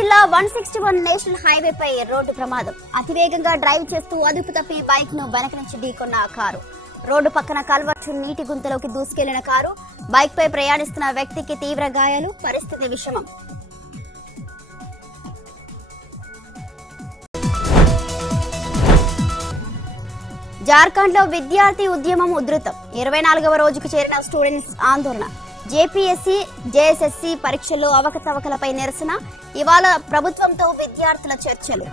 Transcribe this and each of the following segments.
జిల్లా 161 national హైవేపై road ప్రమాదం. అతివేగంగా డ్రైవ్ చేస్తూ అదుపు తప్పి బైక్ ను వెనక నుంచి ఢీకొన్న కారు. రోడ్డు పక్కన కల్వర్టు నీటి గుంతలోకి దూసుకెళ్లిన కారు. బైక్ పై ప్రయాణిస్తున్న వ్యక్తికి తీవ్ర గాయాలు, పరిస్థితి విషమం. జార్ఖండ్ లో విద్యార్థి ఉద్యమం ఉధృతం. 24వ రోజుకు చేరిన స్టూడెంట్స్ ఆందోళన. జేపీఎస్సీ, జేఎస్ఎస్సీ పరీక్షల్లో అవకతవకలపై నిరసన. ఇవాళ ప్రభుత్వంతో విద్యార్థుల చర్చలు.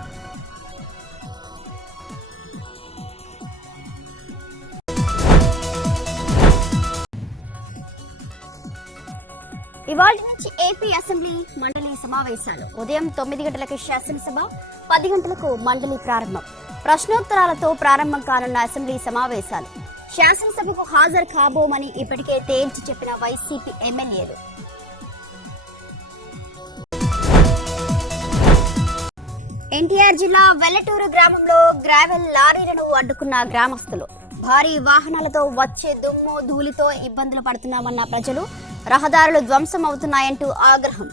ఇవాళ నుంచి ఏపీ అసెంబ్లీ మండలి సమావేశాలు. ఉదయం 9 గంటలకు శాసనసభ, 10 గంటలకు మండలి ప్రారంభం. ప్రశ్నోత్తరాలతో ప్రారంభం కానున్న అసెంబ్లీ సమావేశాలు. శాసనసభకు హాజరు కాబోమని ఇప్పటికే తేల్చి చెప్పిన వైసీపీ ఎమ్మెల్యేలు. ఎన్టీఆర్ జిల్లా వెల్లటూరు గ్రామంలో గ్రావెల్ లారీలను అడ్డుకున్న గ్రామస్తులు. భారీ వాహనాలతో వచ్చే దుమ్ము ధూళితో ఇబ్బందులు పడుతున్నామన్న ప్రజలు. రహదారులు ధ్వంసం అవుతున్నాయంటూ ఆగ్రహం.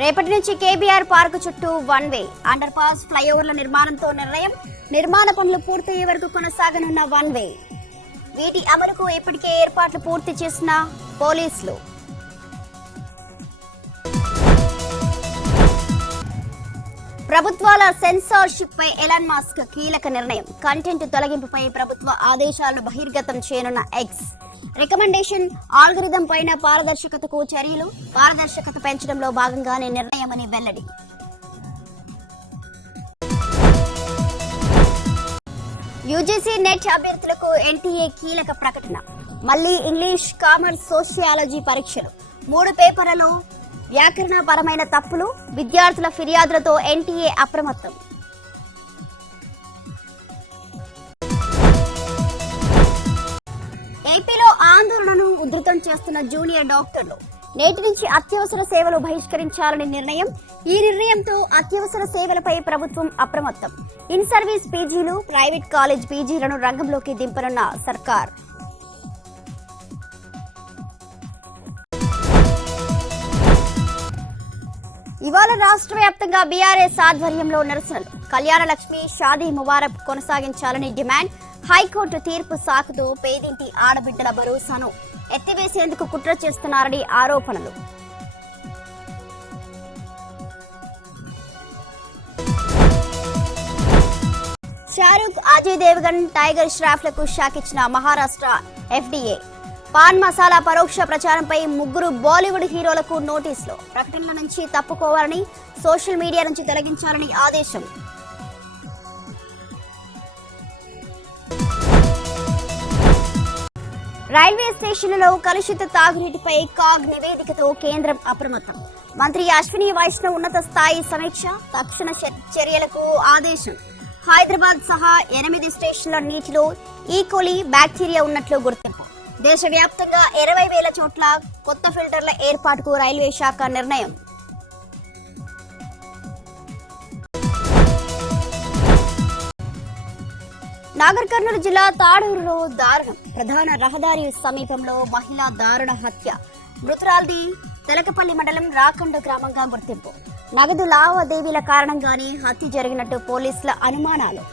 రేపటి నుంచి కేబీఆర్ పార్కు చుట్టూ వన్ వే. అండర్ పాస్, ఫ్లైఓవర్ల నిర్మాణంతో నిర్మాణ పనులు పూర్తయ్యే వరకు కొనసాగనున్న వన్ వే. వీటి అమలుకు ఇప్పటికే ఏర్పాట్లు పూర్తి చేసిన పోలీసులు. ప్రభుత్వాల సెన్సార్షిప్ పై ఎలాన్ మస్క్ కీలక నిర్ణయం. కంటెంట్ తొలగింపుపై ప్రభుత్వ ఆదేశాలను బహిర్గతం చేయనున్న ఎక్స్. రికమెండేషన్ ఆల్గరిథం పైన పారదర్శకతకు చర్యలు. పారదర్శకత పెంచడంలో భాగంగానే నిర్ణయమని వెల్లడి. యూజీసీ నెట్ అభ్యర్థులకు ఎన్టీఏ కీలక ప్రకటన. మళ్లీ ఇంగ్లీష్, కామర్స్, సోషియాలజీ పరీక్షలు. 3 పేపర్లలో వ్యాకరణపరమైన తప్పులు. విద్యార్థుల ఫిర్యాదులతో ఎన్టీఏ అప్రమత్తం. ఏపీలో ఆందోళనను ఉధృతం చేస్తున్న జూనియర్ డాక్టర్లు. నేటి నుంచి అత్యవసర సేవలు బహిష్కరించాలని నిర్ణయం. ఈ నిర్ణయంతో అత్యవసర సేవలపై ప్రభుత్వం అప్రమత్తం. ఇన్ సర్వీస్ పీజీలు, ప్రైవేట్ కాలేజ్ పీజీలను రంగంలోకి దింపనున్న సర్కార్. ఇవాళ రాష్ట్ర వ్యాప్తంగా బీఆర్ఎస్ ఆధ్వర్యంలో నిరసనలు. కళ్యాణ లక్ష్మి, షాదీ ముబారక్ కొనసాగించాలని డిమాండ్. హైకోర్టు తీర్పు సాకుతో పేదింటి ఆడబిడ్డల భరోసాను ఎత్తివేసేందుకు కుట్ర చేస్తున్నారని ఆరోపణలు. షారూక్, అజయ్ దేవగన్, టైగర్ ష్రాఫ్లకు షాక్ ఇచ్చిన మహారాష్ట్ర ఎఫ్డీఏ. పాన్ మసాలా పరోక్ష ప్రచారంపై 3 బాలీవుడ్ హీరోలకు నోటీసులు. ప్రకటనల నుంచి తప్పుకోవాలని, సోషల్ మీడియా నుంచి తొలగించాలని ఆదేశం. రైల్వే స్టేషన్లలో కలుషిత తాగునీటిపై కాగ్ నివేదికతో కేంద్రం అప్రమత్తం. మంత్రి అశ్విని వైష్ణవ్ ఉన్నత స్థాయి సమీక్ష. తక్షణ చర్యలకు ఆదేశం. హైదరాబాద్ సహా 8 స్టేషన్ల నీటిలో ఈకోలి బ్యాక్టీరియా ఉన్నట్లు గుర్తింపు. దేశవ్యాప్తంగా 20,000 చోట్ల కొత్త ఫిల్టర్ల ఏర్పాటుకు రైల్వే శాఖ నిర్ణయం. నాగర్ కర్నూలు జిల్లా తాడూరులో దారుణం. ప్రధాన రహదారి సమీపంలో మహిళా దారుణ హత్య. మృతురాల్ది తెలకపల్లి మండలం రాకండ గ్రామంగా గుర్తింపు. నగదు లావాదేవీల కారణంగానే హత్య జరిగినట్టు పోలీసుల అనుమానాలు.